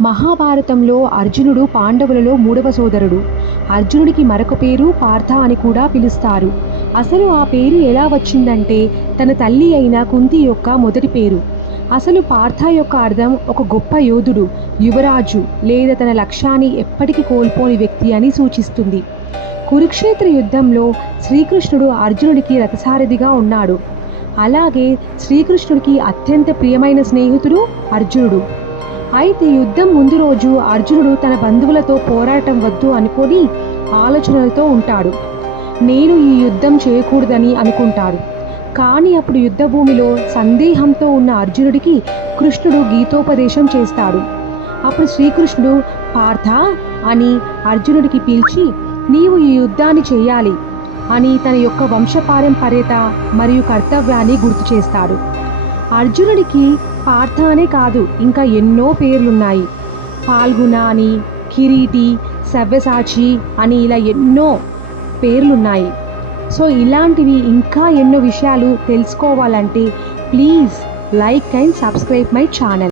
మహాభారతంలో అర్జునుడు పాండవులలో మూడవ సోదరుడు. అర్జునుడికి మరొక పేరు పార్థ అని కూడా పిలుస్తారు. అసలు ఆ పేరు ఎలా వచ్చిందంటే తన తల్లి అయిన కుంతి యొక్క మొదటి పేరు. అసలు పార్థ యొక్క అర్థం ఒక గొప్ప యోధుడు, యువరాజు లేదా తన లక్ష్యాన్ని ఎప్పటికీ కోల్పోని వ్యక్తి అని సూచిస్తుంది. కురుక్షేత్ర యుద్ధంలో శ్రీకృష్ణుడు అర్జునుడికి రథసారథిగా ఉన్నాడు. అలాగే శ్రీకృష్ణుడికి అత్యంత ప్రియమైన స్నేహితుడు అర్జునుడు. అయితే యుద్ధం ముందు రోజు అర్జునుడు తన బంధువులతో పోరాటం వద్దు అనుకొని ఆలోచనలతో ఉంటాడు. నేను ఈ యుద్ధం చేయకూడదని అనుకుంటాడు. కానీ అప్పుడు యుద్ధభూమిలో సందేహంతో ఉన్న అర్జునుడికి కృష్ణుడు గీతోపదేశం చేస్తాడు. అప్పుడు శ్రీకృష్ణుడు పార్థ అని అర్జునుడికి పిలిచి నీవు ఈ యుద్ధాన్ని చేయాలి అని తన యొక్క వంశపారంపర్యత మరియు కర్తవ్యాన్ని గుర్తు చేస్తాడు. అర్జునుడికి పార్థ అనే కాదు, ఇంకా ఎన్నో పేర్లున్నాయి. పాల్గుణ అని, కిరీటి, సవ్యసాచి అని ఇలా ఎన్నో పేర్లున్నాయి. సో ఇలాంటివి ఇంకా ఎన్నో విషయాలు తెలుసుకోవాలంటే please like and subscribe my channel.